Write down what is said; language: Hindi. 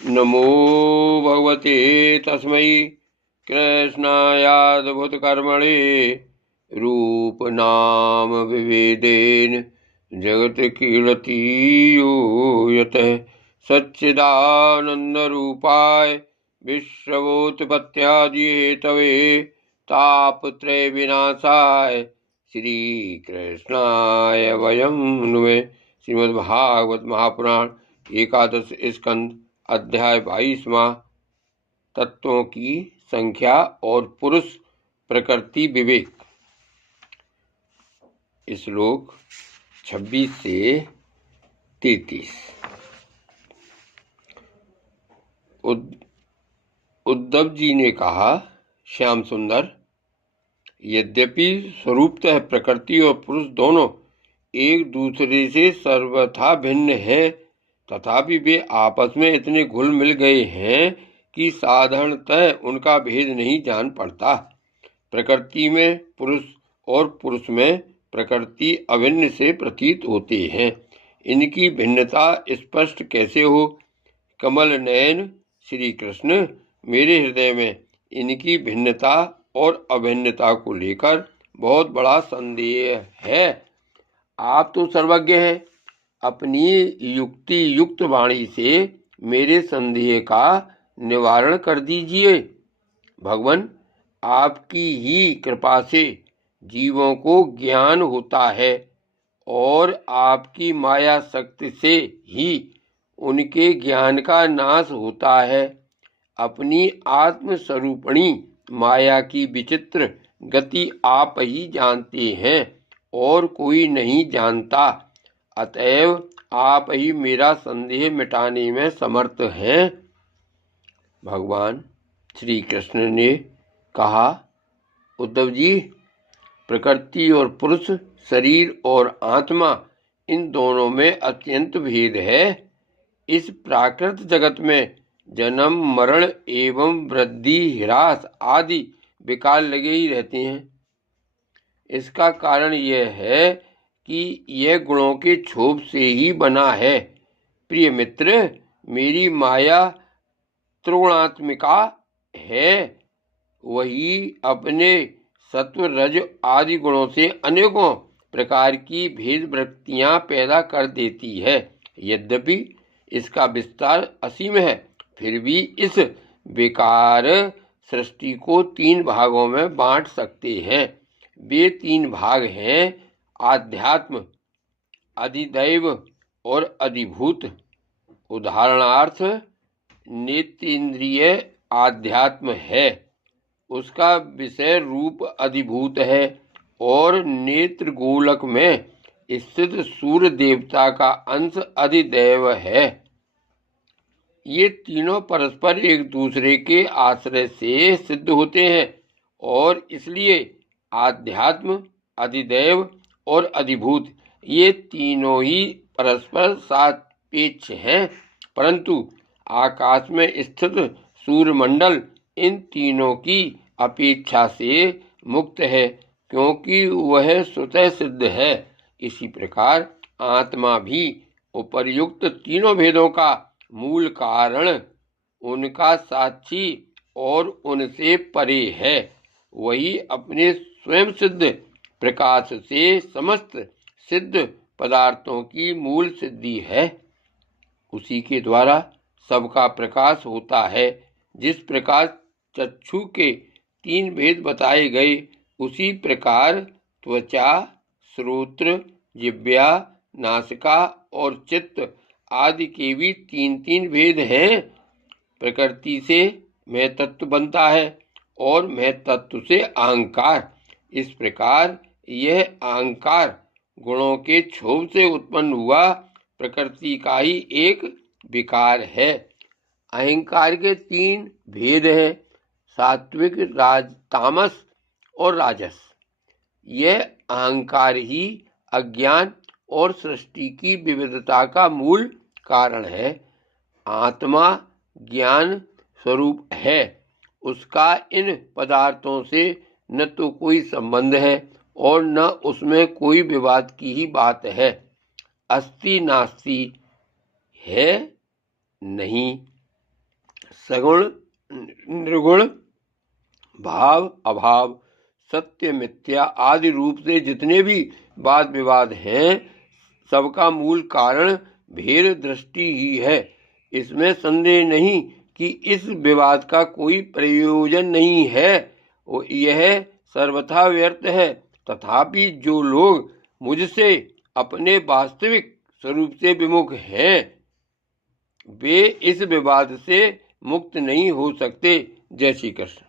नमो भगवते तस्मै कृष्णायाद्भुतकर्मणे रूप नाम विभेदेन जगत कीर्तियो यतः सच्चिदानन्दरूपाय विश्वोत्पत्त्यादिहेतवे तापत्रय विनाशाय श्रीकृष्णाय वयं नुमः। श्रीमद्भागवत महापुराण एकादश स्कंद अध्याय 22वां तत्वों की संख्या और पुरुष प्रकृति विवेक। श्लोक 26 से 33। उद्धव जी ने कहा, श्याम सुंदर, यद्यपि स्वरूपतः प्रकृति और पुरुष दोनों एक दूसरे से सर्वथा भिन्न है, तथापि वे आपस में इतने घुल मिल गए हैं कि साधारणतः उनका भेद नहीं जान पड़ता। प्रकृति में पुरुष और पुरुष में प्रकृति अभिन्न से प्रतीत होते हैं। इनकी भिन्नता स्पष्ट कैसे हो? कमल नयन श्री कृष्ण, मेरे हृदय में इनकी भिन्नता और अभिन्नता को लेकर बहुत बड़ा संदेह है। आप तो सर्वज्ञ हैं, अपनी युक्ति युक्त वाणी से मेरे संदेह का निवारण कर दीजिए। भगवान, आपकी ही कृपा से जीवों को ज्ञान होता है और आपकी माया शक्ति से ही उनके ज्ञान का नाश होता है। अपनी आत्मस्वरूपणी माया की विचित्र गति आप ही जानते हैं और कोई नहीं जानता। अतएव आप ही मेरा संदेह मिटाने में समर्थ हैं। भगवान श्री कृष्ण ने कहा, उद्धव जी, प्रकृति और पुरुष, शरीर और आत्मा, इन दोनों में अत्यंत भेद है। इस प्राकृत जगत में जन्म मरण एवं वृद्धि ह्रास आदि विकार लगे ही रहते हैं। इसका कारण यह है कि यह गुणों के क्षोभ से ही बना है। प्रिय मित्र, मेरी माया त्रिगुणात्मिका है। वही अपने सत्व रज आदि गुणों से अनेकों प्रकार की भेद वृत्तियां पैदा कर देती है। यद्यपि इसका विस्तार असीम है, फिर भी इस विकार सृष्टि को 3 भागों में बांट सकते हैं। वे 3 भाग हैं: आध्यात्म, अधिदैव और अधिभूत। उदाहरणार्थ, नेत्रेंद्रिय आध्यात्म है, उसका विषय रूप अधिभूत है और नेत्र गोलक में स्थित सूर्य देवता का अंश अधिदैव है। ये तीनों परस्पर एक दूसरे के आश्रय से सिद्ध होते हैं और इसलिए आध्यात्म, अधिदैव और अधिभूत ये तीनों ही परस्पर सापेक्ष हैं। परंतु आकाश में स्थित सूर्यमंडल इन तीनों की अपेक्षा से मुक्त है, क्योंकि वह स्वतः सिद्ध है। इसी प्रकार आत्मा भी उपर्युक्त तीनों भेदों का मूल कारण, उनका साक्षी और उनसे परे है। वही अपने स्वयं सिद्ध प्रकाश से समस्त सिद्ध पदार्थों की मूल सिद्धि है। उसी के द्वारा सबका प्रकाश होता है। जिस प्रकार चक्षु के 3 भेद बताए गए, उसी प्रकार त्वचा, श्रोत्र, जिह्वा, नासिका और चित्त आदि के भी 3 भेद हैं। प्रकृति से मैं तत्व बनता है और मैं तत्व से अहंकार। इस प्रकार यह अहंकार गुणों के क्षोभ से उत्पन्न हुआ प्रकृति का ही एक विकार है। अहंकार के 3 भेद हैं: सात्विक, तामस और राजस। यह अहंकार ही अज्ञान और सृष्टि की विविधता का मूल कारण है। आत्मा ज्ञान स्वरूप है, उसका इन पदार्थों से न तो कोई संबंध है और न उसमें कोई विवाद की ही बात है। अस्ति नास्ति है नहीं, सगुण निर्गुण, भाव अभाव, सत्य मिथ्या आदि रूप से जितने भी वाद विवाद हैं, सबका मूल कारण भेद दृष्टि ही है। इसमें संदेह नहीं कि इस विवाद का कोई प्रयोजन नहीं है, यह सर्वथा व्यर्थ है। तथापि जो लोग मुझसे अपने वास्तविक स्वरूप से विमुख हैं, वे इस विवाद से मुक्त नहीं हो सकते। जय श्री कृष्ण।